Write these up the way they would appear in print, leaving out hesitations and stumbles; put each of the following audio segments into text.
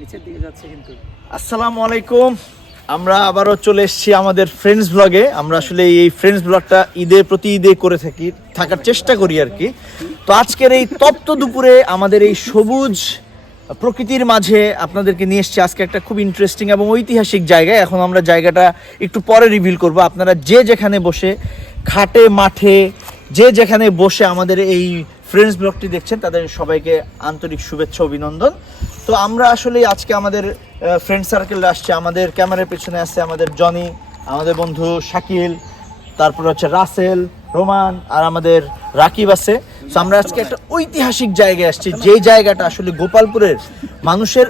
নিচের দিকে যাচ্ছে কিন্তু। আসসালামু আলাইকুম, আমরা আবারও চলে এসেছি আমাদের ফ্রেন্ডস ব্লগে। আমরা আসলে এই ফ্রেন্ডস ব্লগটা প্রতি ঈদে করে থাকার চেষ্টা করি আর কি। তো আজকের এই তপ্ত দুপুরে আমাদের এই সবুজ প্রকৃতির মাঝে আপনাদেরকে নিয়ে এসেছি আজকে একটা খুব ইন্টারেস্টিং এবং ঐতিহাসিক জায়গায়। এখন আমরা জায়গাটা একটু পরে রিভিল করব। আপনারা যে যেখানে বসে, খাটে মাঠে যে যেখানে বসে আমাদের এই ফ্রেন্ডস ব্লগটি দেখছেন, তাদের সবাইকে আন্তরিক শুভেচ্ছা অভিনন্দন। তো আমরা আসলে আজকে আমাদের ফ্রেন্ড সার্কেল আসছে। আমাদের ক্যামেরার পেছনে আসছে আমাদের জনি, আমাদের বন্ধু শাকিল, তারপর হচ্ছে রাসেল, রোমান আর আমাদের রাকিব আছে। তো আমরা আজকে একটা ঐতিহাসিক জায়গায় আসছি, যে জায়গাটা আসলে গোপালপুরের মানুষের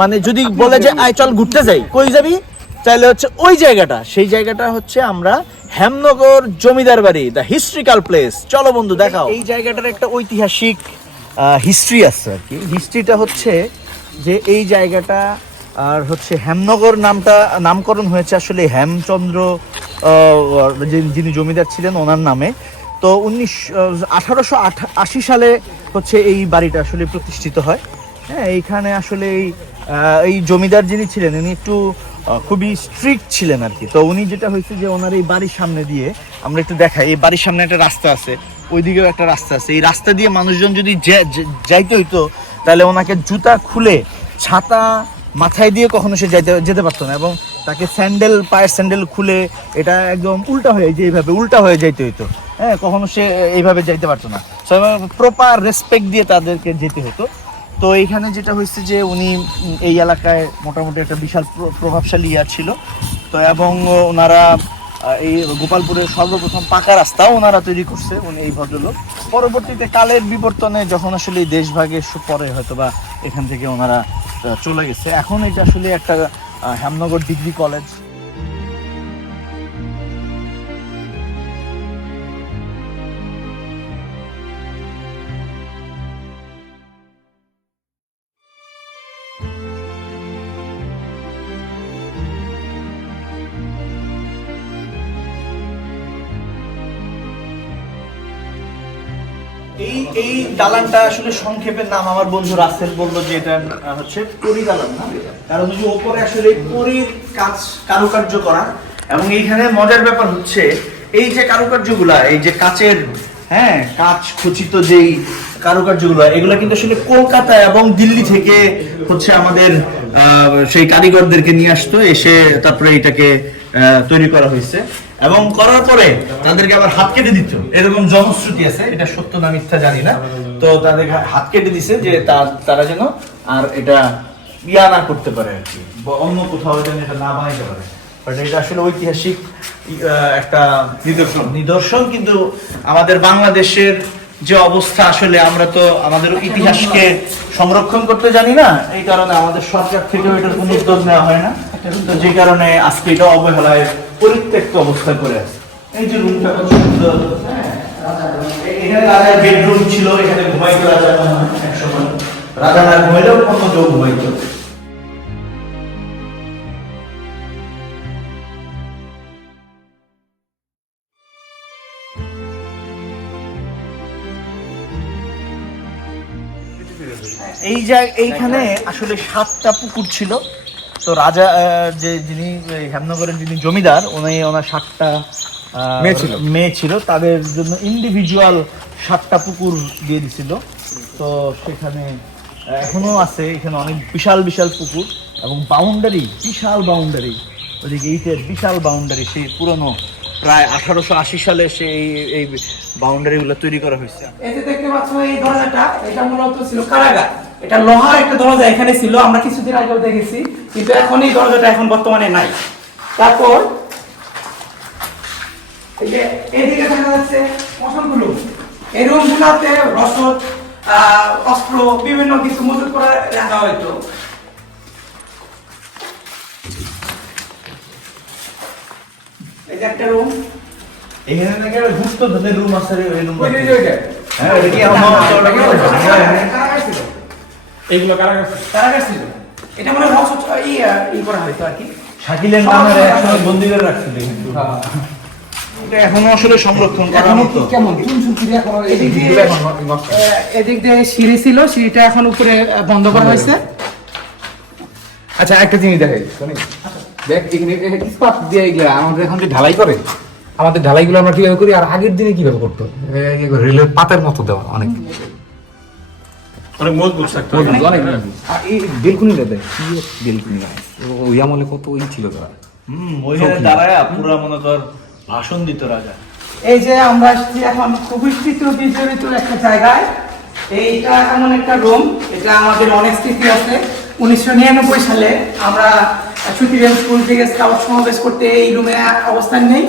মানে যদি বলে যে আয় চল ঘুরতে যাই, কই যাবি, চাইলে হচ্ছে ওই জায়গাটা। সেই জায়গাটা হচ্ছে আমরা হেমনগর জমিদার বাড়ি, দ্য হিস্ট্রিক্যাল প্লেস। চলো বন্ধু দেখাও। এই জায়গাটার একটা ঐতিহাসিক হিস্ট্রি আছে আর কি। হিস্ট্রিটা হচ্ছে যে এই জায়গাটা আর হচ্ছে হেমনগর নামকরণ হয়েছে আসলে হেমচন্দ্র যিনি জমিদার ছিলেন ওনার নামে। তো 1880 সালে হচ্ছে এই বাড়িটা আসলে প্রতিষ্ঠিত হয়। হ্যাঁ, এইখানে আসলে এই জমিদার যিনি ছিলেন উনি একটু খুবই স্ট্রিক্ট ছিলেন আর কি। তো উনি যেটা হয়েছে যে ওনার এই বাড়ির সামনে দিয়ে আমরা একটু দেখাই, এই বাড়ির সামনে একটা রাস্তা আছে, ওইদিকেও একটা রাস্তা আছে। এই রাস্তা দিয়ে মানুষজন যদি যাইতে হইতো তাহলে ওনাকে জুতা খুলে ছাতা মাথায় দিয়ে কখনো সে যেতে পারতো না, এবং তাকে পায়ের স্যান্ডেল খুলে এটা একদম উল্টা হয়ে এইভাবে উল্টা হয়ে যাইতে হইতো। হ্যাঁ, কখনো সে এইভাবে যাইতে পারতো না। প্রপার রেসপেক্ট দিয়ে তাদেরকে যেতে হতো। তো এইখানে যেটা হয়েছে যে উনি এই এলাকায় মোটামুটি একটা বিশাল প্রভাবশালী ছিল। তো এবং ওনারা এই গোপালপুরের সর্বপ্রথম পাকা রাস্তাও ওনারা তৈরি করছে, উনি এই ভদ্রলোক। পরবর্তীতে কালের বিবর্তনে যখন আসলে এই দেশভাগের পরে হয়তো বা এখান থেকে ওনারা চলে গেছে। এখন এটা আসলে একটা হেমনগর ডিগ্রি কলেজ। এই দালানটা আসলে সংক্ষেপের নাম আমার বন্ধু রাসেল বললো যে এটা হচ্ছে পরি দালান না, কারণ ওই যে ওপরে আসলে পরির কাজ কারুকার্য করা। এবং এইখানে মজার ব্যাপার হচ্ছে এই যে কারুকার্যগুলা, এই যে কাচের কাচ খচিত যেই কারুকার্যগুলো, এগুলো কিন্তু আসলে কলকাতা এবং দিল্লি থেকে হচ্ছে আমাদের সেই কারিগরদেরকে নিয়ে আসতো, এসে তারপরে এটাকে তৈরি করা হয়েছে। এবং করার পরে তাদেরকে আবার হাত কেটে দিত, এরকম জনশ্রুতি আছে, এটা সত্য না মিথ্যা জানি না। তো তাদের হাত কেটে দিছে যে তারা যেন আর এটা না করতে পারে আর কি, অন্য কোথাও যেন এটা না বানাইতে পারে। বাট এটা আসলে ঐতিহাসিক একটা নিদর্শন। কিন্তু আমাদের বাংলাদেশের যে অবস্থা, আসলে আমরা তো আমাদের ইতিহাসকে সংরক্ষণ করতে জানি না, এই কারণে আমাদের সরকার থেকেও এটার কোনো উদ্যোগ নেওয়া হয় না। তো যে কারণে আজকে এটা অবহেলায় পরিত্যক্ত অবস্থা করে আছে। এই যে রুমটা কত সুন্দর, এখানে রাজার বেডরুম ছিল, এখানে ঘুমাইতো রাজা একসময়। রাজা না ঘুমাইলেও অন্য কেউ ঘুমাইতো। এইখানে আসলে 7টা পুকুর ছিল। তো রাজা যিনি হেমনগরের যিনি জমিদার, ওনার 7টা মেয়ে ছিল, তাদের জন্য ইন্ডিভিজুয়াল 7টা পুকুর দিয়ে দিছিল। তো সেখানে এখনো আছে, এখানে অনেক বিশাল বিশাল পুকুর এবং বাউন্ডারি, বিশাল বাউন্ডারি, ওদিকে ইটের বিশাল বাউন্ডারি, সেই পুরনো প্রায় 1880 সালে এই বাউন্ডারিগুলো তৈরি করা হয়েছে। এই যে দেখতে পাচ্ছ এই দরজাটা, এটা মূলত ছিল কারাগার। এটা লোহার একটা দরজা এখানে ছিল, আমরা কিছুদিন আগেও দেখেছি, কিন্তু এখন এই দরজাটা এখন বর্তমানে নাই। তারপর এই যে এদিকে দেখা যাচ্ছে মশালগুলো, এই রুমগুলোতে রসদ, অস্ত্র, বিভিন্ন কিছু মজুত করে রাখা হয়তো। এই যে একটা রুম, এখানে নাকি একটা গুপ্তধনের রুম আছে, এই রুম হ্যাঁ, এটা কি এইগুলো কারাগার ছিল। এটা মানে রসদ ই করা হয়তো আর কি। শাকিলের নামে একসময় বন্দী করে রাখছিল, কিন্তু এটা এখনো আসলে সংরক্ষণ করা হতো। কেমন এদিক দিয়ে সিঁড়ি ছিল, সিঁড়িটা এখন উপরে বন্ধ করা হয়েছে। আচ্ছা একটা জিনিস দেখাই শোনি দেখ এখানে ইস্পাত দিয়ে এগুলা আমাদের এখন যে ঢালাই করে আমাদের ঢালাইগুলো আমরা কিভাবে করি আর আগের দিনে কিভাবে করতো রেলের পাতের মতো দেওয়া অনেক অনেক মজবুত থাকতো। মজবুত, অনেক মজবুত। আর এই বেলকুনিটা দেখ কি বেলকুনি ওই আমলে কত ওই ছিল তারা ওইখানে দাঁড়ায় পুরা মনে কর ভাষণ দিত রাজা। এই যে আমরা আসছি এখন খুবই স্মৃতি বিজড়িত একটা জায়গায়। এইটা এমন একটা রুম, এটা আমাদের অনেক স্মৃতি আছে। 1999 সালে আমরা সুতিরেন স্কুল থেকে স্কাউট সমাবেশ করতে এই রুমে অবস্থান নেই,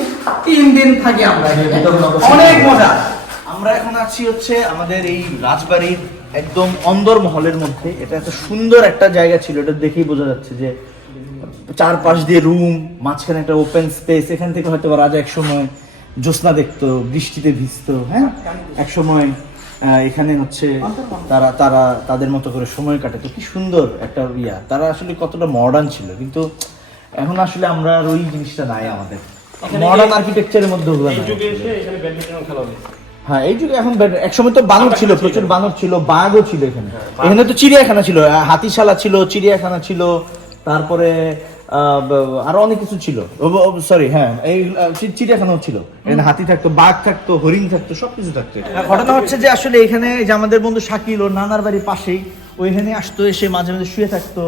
3 দিন থাকি আমরা এখানে। অনেক মজা। আমরা এখন আছি হচ্ছে আমাদের এই রাজবাড়ির একদম অন্দর মহলের মধ্যে। এটা এত সুন্দর একটা জায়গা ছিল, এটা দেখেই বোঝা যাচ্ছে যে চারপাশ দিয়ে রুম, মাঝখানে একটা ওপেন স্পেস। এখান থেকে হয়তো রাজা এক সময় জ্যোৎস্না দেখতো, বৃষ্টিতে ভিজতো, হ্যাঁ এক সময় এখানে হচ্ছে তারা তারা তাদের মতো করে সময় কাটাতো। কি সুন্দর একটা ইয়া, তারা আসলে কতটা মডার্ন ছিল। কিন্তু এখন আসলে আমরা আর ওই জিনিসটা নাই আমাদের মডার্ন আর্কিটেকচারের মধ্যে। এই যুগে এসে এখানে ব্যাডমিন্টন খেলা হয়। হ্যাঁ এই যুগে এখন এক সময় তো বানর ছিল, প্রচুর বানর ছিল, বাঘও ছিল এখানে। এখানে তো চিড়িয়াখানা ছিল, হাতিশালা ছিল, চিড়িয়াখানা ছিল, তারপরে আরো অনেক কিছু ছিল। সরি হ্যাঁ, এই চিড়িয়াখানাও ছিল। এখানে হাতি থাকতো, বাঘ থাকতো, হরিণ থাকতো, সবকিছু থাকতো। ঘটনা হচ্ছে যে আসলে এখানে যে আমাদের বন্ধু শাকিল, ওর নানার বাড়ির পাশেই, ওইখানে আসতো, এসে মাঝে মাঝে শুয়ে থাকতো।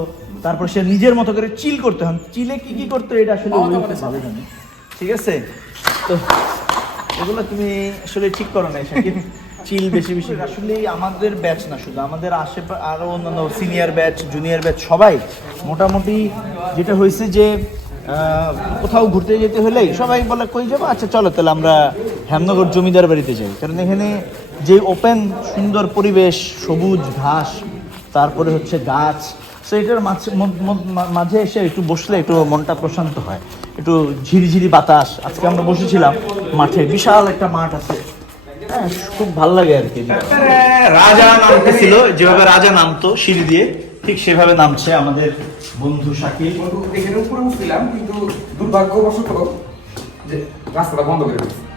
তারপর সে নিজের মতো করে চিল করতে হন। চিলে কি কি করতো এটা আসলে ওই ভালো জানে। ঠিক আছে, তো এগুলো তুমি আসলে ঠিক করো না। চিল বেশি বেশি আসলে আমাদের ব্যাচ না, শুধু আমাদের আশেপাশে আরো অন্যান্য সিনিয়র ব্যাচ, জুনিয়র ব্যাচ সবাই মোটামুটি যেটা হয়েছে যে কোথাও ঘুরতে যেতে হলেই সবাই বলে কই যাবো, আচ্ছা চলো তাহলে আমরা হেমনগর জমিদার বাড়িতে যাই। কারণ এখানে যে ওপেন সুন্দর পরিবেশ, সবুজ ঘাস, তারপরে হচ্ছে গাছ, সো এটার মাঝে এসে একটু বসলে একটু মনটা প্রশান্ত হয়, একটু ঝিরিঝিরি বাতাস। আজকে আমরা বসেছিলাম মাঠে, বিশাল একটা মাঠ আছে, হ্যাঁ খুব ভালো লাগে আর কি। রাজা নামতেছিল, যেভাবে রাজা নামতো সিঁড়ি দিয়ে, ঠিক সেভাবে নামছে আমাদের বন্ধু শাকিল। এখানে উপরে উঠছিলাম কিন্তু দুর্ভাগ্যবশত যে রাস্তাটা বন্ধ করে দিয়েছে।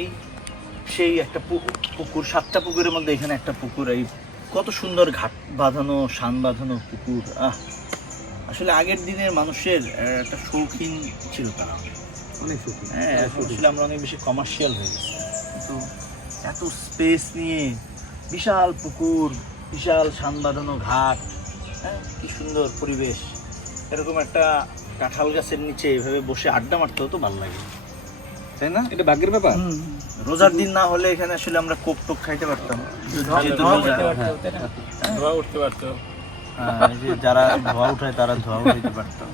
এই সেই একটা পুকুর, 7টা পুকুরের মধ্যে এখানে একটা পুকুর। এই কত সুন্দর ঘাট বাঁধানো, শান বাঁধানো পুকুর। আসলে আগের দিনের মানুষের একটা শৌখিন ছিল তারা, অনেক সুখী। হ্যাঁ এখন আসলে আমরা অনেক বেশি কমার্শিয়াল হয়ে গেছি। কিন্তু এত স্পেস নিয়ে বিশাল পুকুর, বিশাল শান বাঁধানো ঘাট, হ্যাঁ কি সুন্দর পরিবেশ। এরকম একটা কাঁঠাল গাছের নিচে এভাবে বসে আড্ডা মারতেও তো ভালো লাগে, তাই না? এটা ভাগ্যের ব্যাপার। রোজার দিন না হলে এখানে আসলে আমরা কোপ টোপ খাইতে পারতাম, যেহেতু রোজা। ধোয়া উঠতে পারতো। এই যে যারা ধোয়া উঠায় তারা ধোয়া উঠাইতে পারতাম।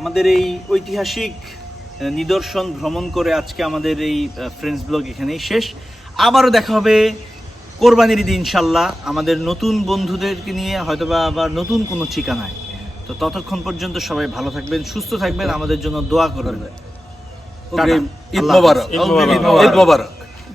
আমাদের এই ঐতিহাসিক নিদর্শন ভ্রমণ করে আজকে আমাদের এই ফ্রেন্ডস ব্লগ এখানেই শেষ। আবারও দেখা হবে কোরবানির ঈদ ইনশাল্লাহ, আমাদের নতুন বন্ধুদেরকে নিয়ে, হয়তোবা আবার নতুন কোনো ঠিকানায়। তো ততক্ষণ পর্যন্ত সবাই ভালো থাকবেন, সুস্থ থাকবেন, আমাদের জন্য দোয়া করবেন। ঈদ মোবারক। ঈদ মোবারক।